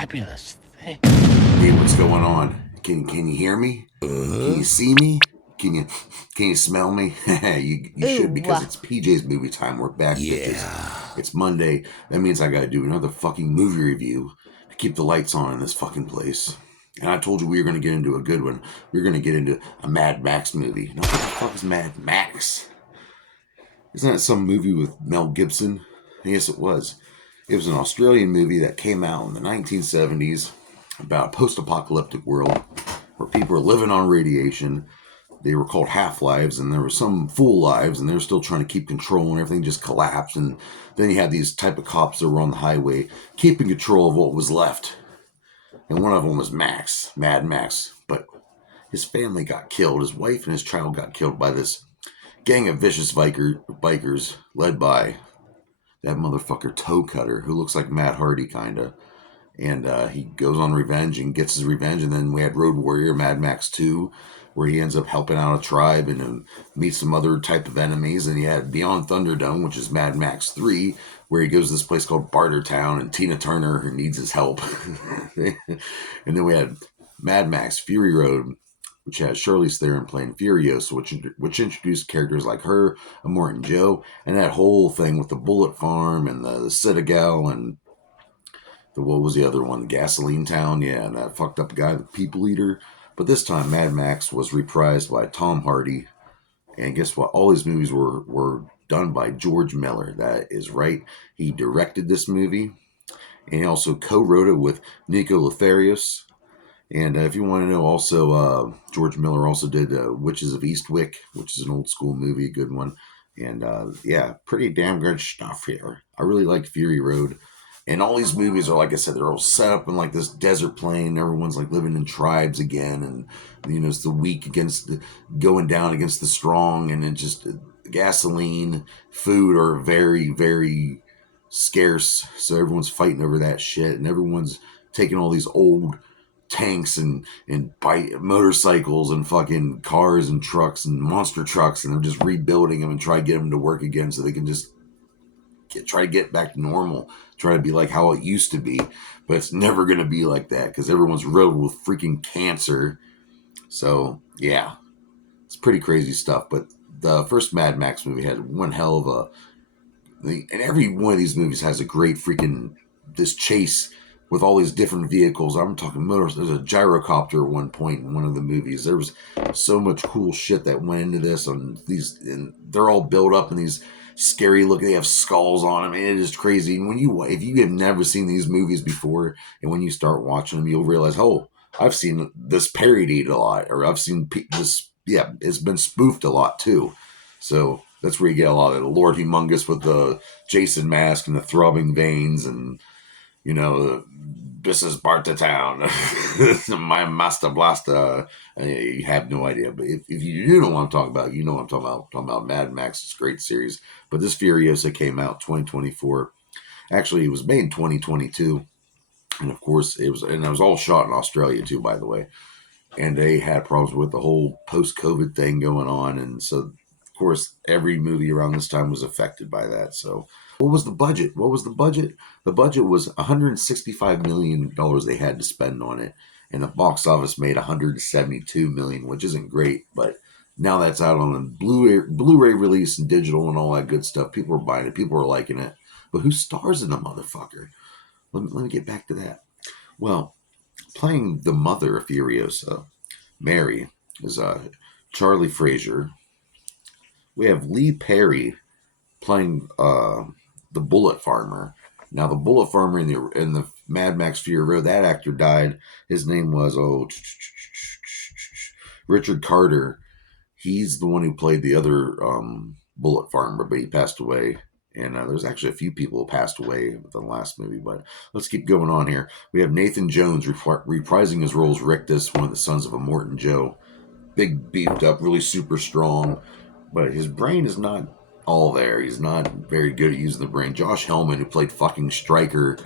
fabulous thing. Hey, what's going on? Can you hear me? Can you see me? Can you smell me? you should, Ooh, because it's PJ's movie time. We're back, bitches. It's Monday. That means I gotta do another fucking movie review to keep the lights on in this fucking place. And I told you we were gonna get into a good one. We are gonna get into a Mad Max movie. Now, what the fuck is Mad Max? Isn't that some movie with Mel Gibson? Yes, it was. It was an Australian movie that came out in the 1970s about a post-apocalyptic world where people were living on radiation. They were called half-lives, and there were some full lives, and they were still trying to keep control, and everything just collapsed. And then you had these type of cops that were on the highway keeping control of what was left. And one of them was Max, Mad Max. But his family got killed. His wife and his child got killed by this gang of vicious bikers led by that motherfucker Toe Cutter, who looks like Matt Hardy, kind of. And he goes on revenge and gets his revenge. And then we had Road Warrior, Mad Max 2, where he ends up helping out a tribe and meets some other type of enemies. And he had Beyond Thunderdome, which is Mad Max 3, where he goes to this place called Bartertown, and Tina Turner, who needs his help. And then we had Mad Max Fury Road, which has Charlize Theron playing Furiosa, which introduced characters like her, Immortan Joe, and that whole thing with the Bullet Farm and the Citadel and what was the other one? The Gasoline Town, yeah, and that fucked up guy, the People Eater. But this time, Mad Max was reprised by Tom Hardy, and guess what? All these movies were done by George Miller. That is right. He directed this movie, and he also co-wrote it with Nico Lotharios. And if you want to know, also George Miller also did Witches of Eastwick, which is an old school movie, a good one. And yeah, pretty damn good stuff here. I really liked Fury Road. And all these movies are, like I said, they're all set up in like this desert plain. Everyone's like living in tribes again, and it's the weak going down against the strong, and it just gasoline, food are very, very scarce. So everyone's fighting over that shit, and everyone's taking all these old tanks and bike motorcycles and fucking cars and trucks and monster trucks, and they're just rebuilding them and try to get them to work again so they can just try to get back to normal, try to be like how it used to be. But it's never going to be like that because everyone's riddled with freaking cancer. So yeah, it's pretty crazy stuff. But the first Mad Max movie had one hell of and every one of these movies has a great freaking this chase with all these different vehicles. I'm talking motors. There's a gyrocopter at one point in one of the movies. There was so much cool shit that went into this, and they're all built up in these scary looking. They have skulls on them. It is crazy. And if you have never seen these movies before, and when you start watching them, you'll realize, oh, I've seen this parodied a lot, or I've seen this. Yeah, it's been spoofed a lot too. So that's where you get a lot of the Lord Humongous with the Jason mask and the throbbing veins, and this is Bartertown, my Master Blaster. You have no idea, but if you know what I'm talking about, you know what I'm talking about. I'm talking about Mad Max. It's a great series. But this Furiosa came out 2024. Actually, it was made in 2022, and of course, it was all shot in Australia too, by the way. And they had problems with the whole post-COVID thing going on, and so of course, every movie around this time was affected by that. So, what was the budget? The budget was $165 million they had to spend on it, and the box office made $172 million, which isn't great, but now that's out on a Blu-ray release and digital and all that good stuff. People are buying it. People are liking it. But who stars in the motherfucker? Let me get back to that. Well, playing the mother of Furiosa, Mary, is Charlie Fraser. We have Lee Perry playing the Bullet Farmer. Now, the Bullet Farmer in the Mad Max Fury Road, that actor died. His name was Richard Carter. He's the one who played the other Bullet Farmer, but he passed away. And there's actually a few people who passed away with the last movie, but let's keep going on here. We have Nathan Jones reprising his role as Rictus, one of the sons of Immortan Joe. Big, beefed up, really super strong, but his brain is not all there. He's not very good at using the brain. Josh Hellman, who played fucking Stryker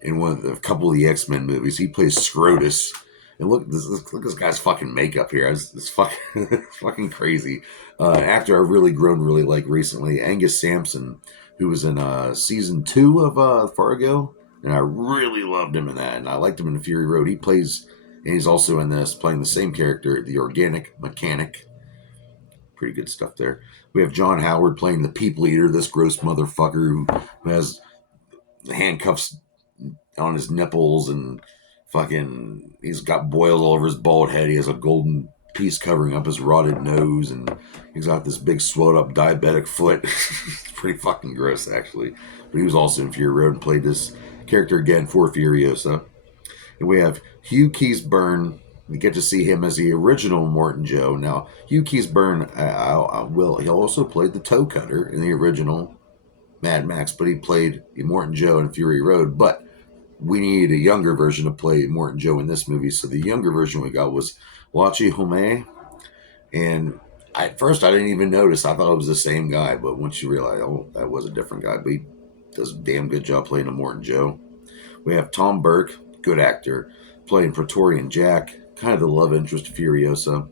in a couple of the X-Men movies, he plays Scrotus. And look at this guy's fucking makeup here. It's fucking, it's fucking crazy. An actor I've really grown to really like recently, Angus Sampson, who was in season 2 of Fargo. and I really loved him in that. And I liked him in Fury Road. And he's also in this playing the same character, the organic mechanic. Pretty good stuff there. We have John Howard playing the People Eater, this gross motherfucker who has handcuffs on his nipples and fucking he's got boils all over his bald head. He has a golden piece covering up his rotted nose, and he's got this big swelled up diabetic foot. It's pretty fucking gross, actually. But he was also in Fury Road and played this character again for Furiosa. And we have Hugh Keysburn. We get to see him as the original Morton Joe. Now, Hugh Keysburn, he also played the toe cutter in the original Mad Max, but he played Morton Joe in Fury Road. But we needed a younger version to play Morton Joe in this movie. So the younger version we got was Wachi Home. And at first I didn't even notice. I thought it was the same guy. But once you realize, oh, that was a different guy. But he does a damn good job playing a Morton Joe. We have Tom Burke, good actor, playing Praetorian Jack, kind of the love interest of Furiosa.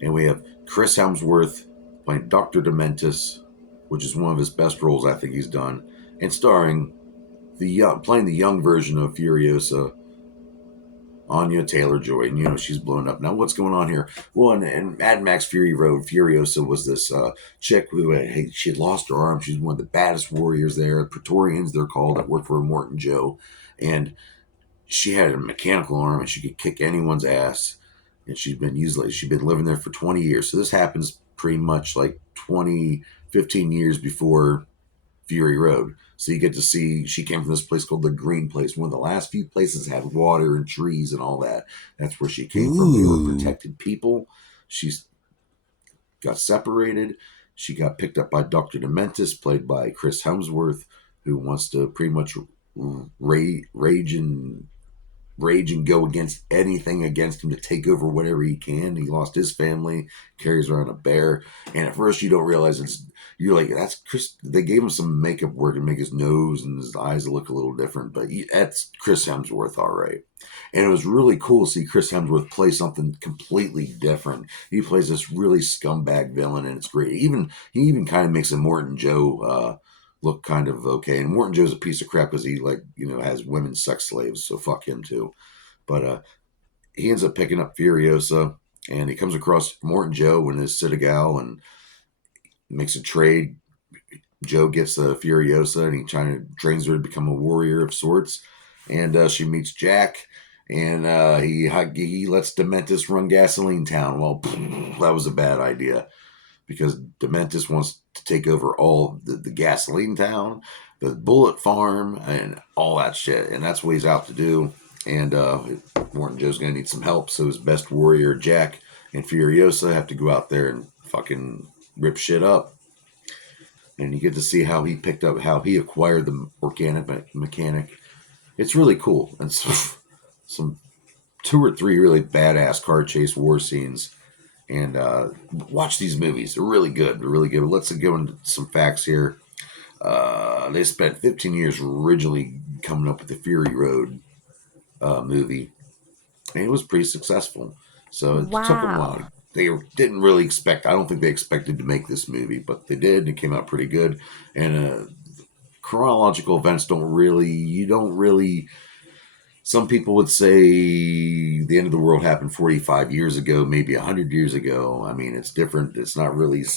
And we have Chris Hemsworth playing Dr. Dementis, which is one of his best roles I think he's done, and starring playing the young version of Furiosa, Anya Taylor-Joy, and she's blown up. Now, what's going on here? Well, in Mad Max Fury Road, Furiosa was this chick who she had lost her arm. She's one of the baddest warriors there, Praetorians they're called, that work for Morton Joe, and she had a mechanical arm and she could kick anyone's ass. And she'd been living there for 20 years. So this happens pretty much like 15 years before Fury Road. So you get to see she came from this place called the Green Place, one of the last few places that had water and trees and all that. That's where she came from. They were protected people. She's got separated. She got picked up by Dr. Dementis, played by Chris Hemsworth, who wants to pretty much rage and go against anything against him to take over whatever he can. He lost his family, carries around a bear, and at first you don't realize you're like, that's Chris. They gave him some makeup work to make his nose and his eyes look a little different, but that's Chris Hemsworth, all right. And it was really cool to see Chris Hemsworth play something completely different. He plays this really scumbag villain, and it's great. He even kind of makes a Morton Joe look kind of okay. And Morton Joe's a piece of crap because he has women sex slaves, so fuck him too. But he ends up picking up Furiosa, and he comes across Morton Joe and his Citadel and makes a trade. Joe gets Furiosa, and he trains her to become a warrior of sorts. And she meets Jack, and he lets Dementis run Gasoline Town. Well, that was a bad idea, because Dementis wants to take over all the gasoline town, the bullet farm, and all that shit. And that's what he's out to do. And Morton Joe's going to need some help. So his best warrior, Jack, and Furiosa have to go out there and fucking rip shit up. And you get to see how he acquired the organic mechanic. It's really cool. And some 2 or 3 really badass car chase war scenes. And watch these movies. They're really good. They're really good. But let's go into some facts here. They spent 15 years originally coming up with the Fury Road movie. And it was pretty successful. So it took them a while. They didn't really expect, I don't think they expected to make this movie, but they did. And it came out pretty good. And chronological events you don't really. Some people would say the end of the world happened 45 years ago, maybe 100 years ago. I mean, it's different.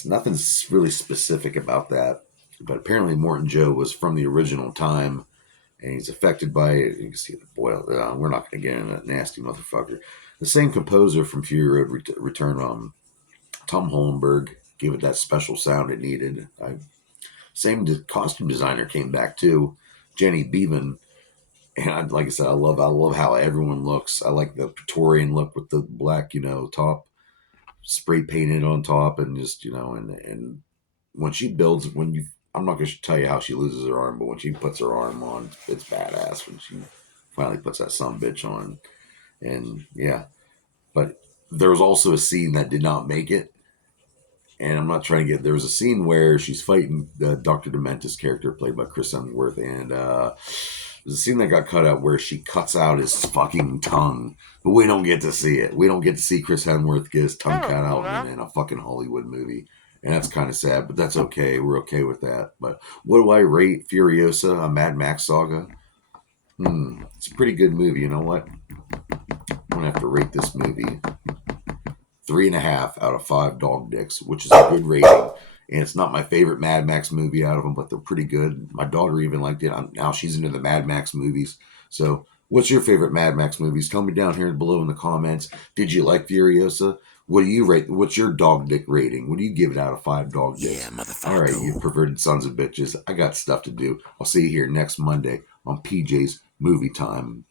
Nothing's really specific about that. But apparently Morton Joe was from the original time, and he's affected by it. You can see the boil. We're not going to get into that nasty motherfucker. The same composer from Fury Road returned. Tom Hollenberg gave it that special sound it needed. Same costume designer came back too, Jenny Beavan. And like I said, I love how everyone looks. I like the Praetorian look with the black, top spray painted on top, and just and when she builds, I'm not going to tell you how she loses her arm, but when she puts her arm on, it's badass. When she finally puts that son bitch on, and yeah. But there was also a scene that did not make it, and I'm not trying to get. There was a scene where she's fighting the Dr. Dementis character played by Chris Hemsworth, and there's a scene that got cut out where she cuts out his fucking tongue, but we don't get to see it. We don't get to see Chris Hemsworth get his tongue cut out in a fucking Hollywood movie, and that's kind of sad, but that's okay. We're okay with that. But what do I rate Furiosa, a Mad Max Saga? It's a pretty good movie. You know what? I'm gonna have to rate this movie 3.5 out of 5 dog dicks, which is a good rating. And it's not my favorite Mad Max movie out of them, but they're pretty good. My daughter even liked it. Now she's into the Mad Max movies. So, what's your favorite Mad Max movies? Tell me down here below in the comments. Did you like Furiosa? What do you rate? What's your dog dick rating? What do you give it out of 5 dog dicks? Yeah, motherfucker. All right, you perverted sons of bitches. I got stuff to do. I'll see you here next Monday on PJ's Movie Time.